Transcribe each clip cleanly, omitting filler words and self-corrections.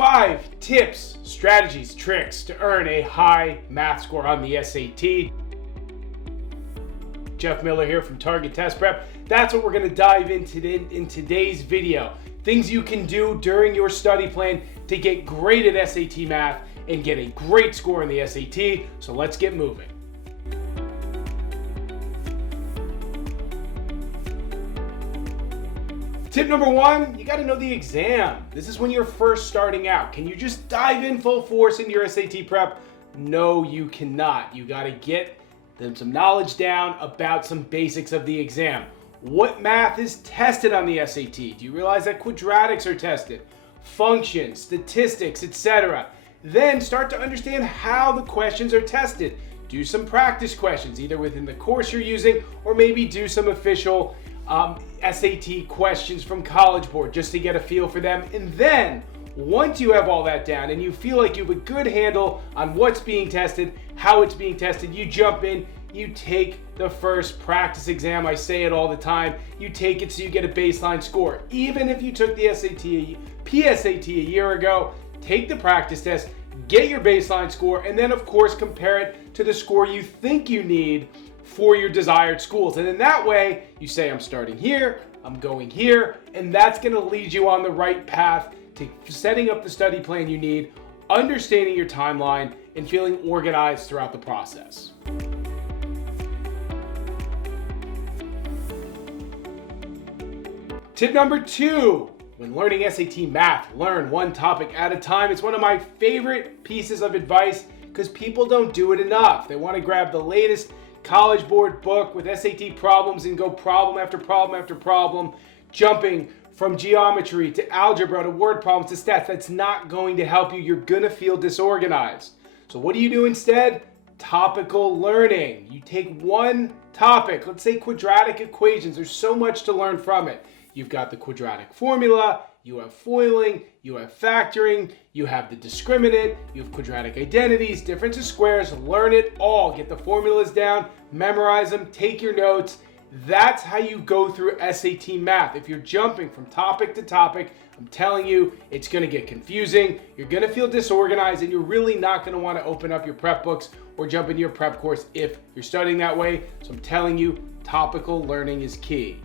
5 tips, strategies, tricks to earn a high math score on the SAT. Jeff Miller here from Target Test Prep. That's what we're going to dive into in today's video. Things you can do during your study plan to get great at SAT math and get a great score in the SAT. So let's get moving. Tip number 1, you got to know the exam. This is when you're first starting out. Can you just dive in full force into your SAT prep? No, you cannot. You got to get some knowledge down about some basics of the exam. What math is tested on the SAT? Do you realize that quadratics are tested? Functions, statistics, etc. Then start to understand how the questions are tested. Do some practice questions, either within the course you're using or maybe do some official SAT questions from College Board just to get a feel for them. And then once you have all that down and you feel like you have a good handle on what's being tested, how it's being tested, you jump in, you take the first practice exam. I say it all the time. You take it so you get a baseline score. Even if you took the PSAT a year ago, take the practice test, get your baseline score, and then of course compare it to the score you think you need for your desired schools. And in that way, you say, I'm starting here, I'm going here, and that's going to lead you on the right path to setting up the study plan you need, understanding your timeline, and feeling organized throughout the process. Tip number 2, when learning SAT math, learn one topic at a time. It's one of my favorite pieces of advice because people don't do it enough. They want to grab the latest College Board book with SAT problems and go problem after problem after problem, jumping from geometry to algebra to word problems to stats. That's not going to help you. You're going to feel disorganized. So what do you do instead? Topical learning. You take one topic, let's say quadratic equations. There's so much to learn from it. You've got the quadratic formula, you have foiling, you have factoring, you have the discriminant, you have quadratic identities, difference of squares. Learn it all. Get the formulas down, memorize them, take your notes. That's how you go through SAT math. If you're jumping from topic to topic, I'm telling you, it's going to get confusing. You're going to feel disorganized, and you're really not going to want to open up your prep books or jump into your prep course if you're studying that way. So I'm telling you, topical learning is key.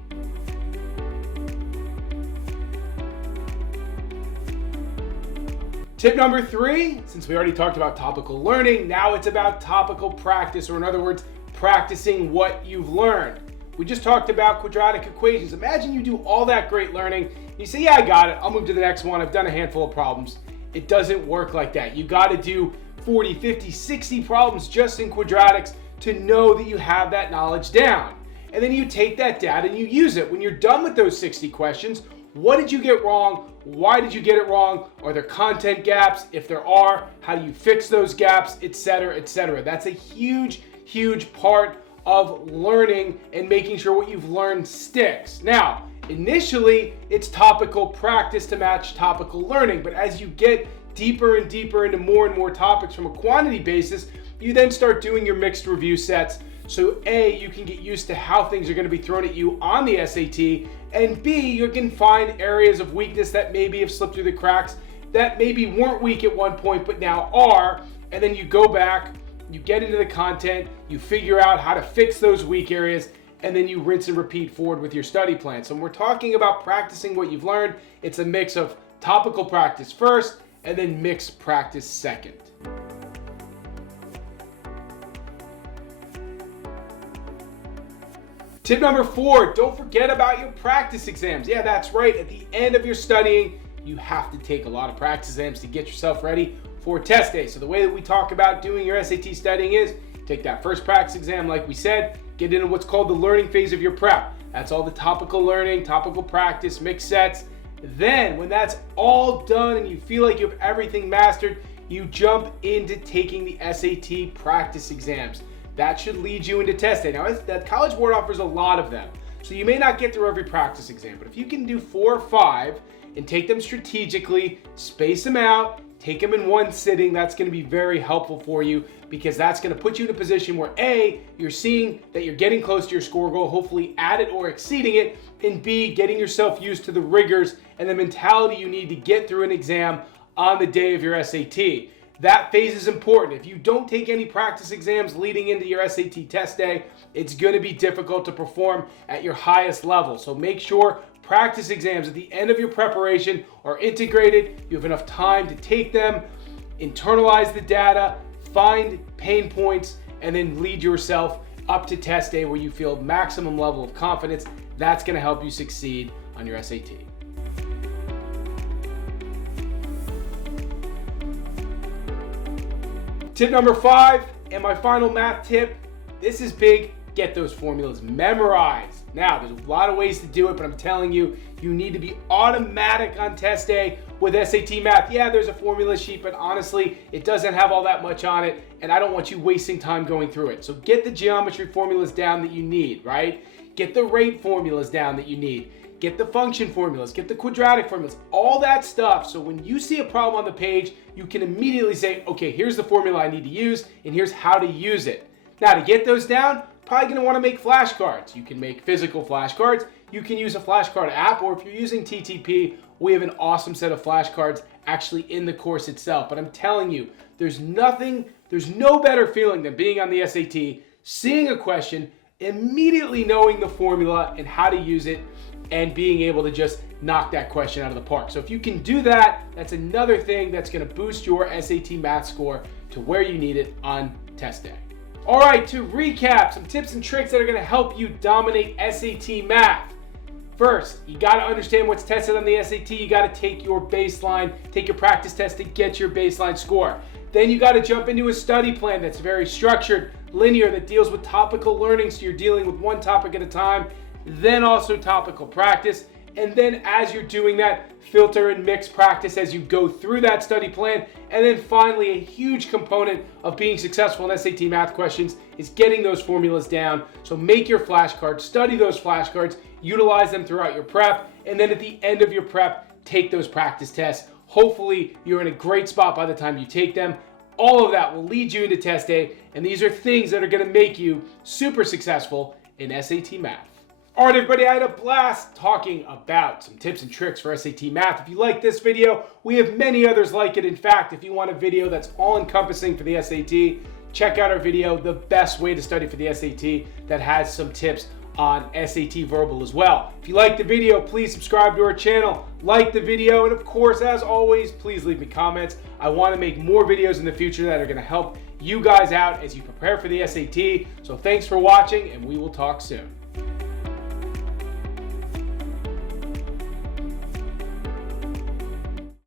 Tip number 3, since we already talked about topical learning, now it's about topical practice, or in other words, practicing what you've learned. We just talked about quadratic equations. Imagine you do all that great learning, and you say, yeah, I got it, I'll move to the next one, I've done a handful of problems. It doesn't work like that. You got to do 40, 50, 60 problems just in quadratics to know that you have that knowledge down. And then you take that data and you use it. When you're done with those 60 questions, what did you get wrong? Why did you get it wrong? Are there content gaps? If there are, how do you fix those gaps, etc., etc. That's a huge, huge part of learning and making sure what you've learned sticks. Now, initially, it's topical practice to match topical learning, but as you get deeper and deeper into more and more topics from a quantity basis, you then start doing your mixed review sets. So A, you can get used to how things are going to be thrown at you on the SAT, and B, you can find areas of weakness that maybe have slipped through the cracks that maybe weren't weak at one point but now are, and then you go back, you get into the content, you figure out how to fix those weak areas, and then you rinse and repeat forward with your study plan. So when we're talking about practicing what you've learned, it's a mix of topical practice first and then mixed practice second. Tip number 4, don't forget about your practice exams. Yeah, that's right. At the end of your studying, you have to take a lot of practice exams to get yourself ready for test day. So the way that we talk about doing your SAT studying is take that first practice exam, like we said, get into what's called the learning phase of your prep. That's all the topical learning, topical practice, mixed sets. Then when that's all done and you feel like you have everything mastered, you jump into taking the SAT practice exams. That should lead you into test day. Now, that College Board offers a lot of them, so you may not get through every practice exam, but if you can do 4 or 5 and take them strategically, space them out, take them in one sitting, that's going to be very helpful for you because that's going to put you in a position where A, you're seeing that you're getting close to your score goal, hopefully at it or exceeding it, and B, getting yourself used to the rigors and the mentality you need to get through an exam on the day of your SAT. That phase is important. If you don't take any practice exams leading into your SAT test day, it's going to be difficult to perform at your highest level. So make sure practice exams at the end of your preparation are integrated. You have enough time to take them, internalize the data, find pain points, and then lead yourself up to test day where you feel maximum level of confidence. That's going to help you succeed on your SAT. Tip number 5, and my final math tip, this is big, get those formulas memorized. Now, there's a lot of ways to do it, but I'm telling you, you need to be automatic on test day with SAT math. Yeah, there's a formula sheet, but honestly, it doesn't have all that much on it, and I don't want you wasting time going through it. So get the geometry formulas down that you need, right? Get the rate formulas down that you need. Get the function formulas, get the quadratic formulas, all that stuff. So when you see a problem on the page, you can immediately say, okay, here's the formula I need to use, and here's how to use it. Now, to get those down, probably gonna wanna make flashcards. You can make physical flashcards. You can use a flashcard app, or if you're using TTP, we have an awesome set of flashcards actually in the course itself. But I'm telling you, there's no better feeling than being on the SAT, seeing a question, immediately knowing the formula and how to use it, and being able to just knock that question out of the park. So if you can do that, that's another thing that's gonna boost your SAT math score to where you need it on test day. All right, to recap, some tips and tricks that are gonna help you dominate SAT math. First, you gotta understand what's tested on the SAT. You gotta take your baseline, take your practice test to get your baseline score. Then you gotta jump into a study plan that's very structured, linear, that deals with topical learning, so you're dealing with one topic at a time, then also topical practice. And then as you're doing that, filter and mix practice as you go through that study plan. And then finally, a huge component of being successful in SAT math questions is getting those formulas down. So make your flashcards, study those flashcards, utilize them throughout your prep. And then at the end of your prep, take those practice tests. Hopefully you're in a great spot by the time you take them. All of that will lead you into test day. And these are things that are gonna make you super successful in SAT math. All right, everybody, I had a blast talking about some tips and tricks for SAT math. If you like this video, we have many others like it. In fact, if you want a video that's all-encompassing for the SAT, check out our video, The Best Way to Study for the SAT, that has some tips on SAT verbal as well. If you like the video, please subscribe to our channel, like the video, and of course, as always, please leave me comments. I want to make more videos in the future that are going to help you guys out as you prepare for the SAT. So thanks for watching, and we will talk soon.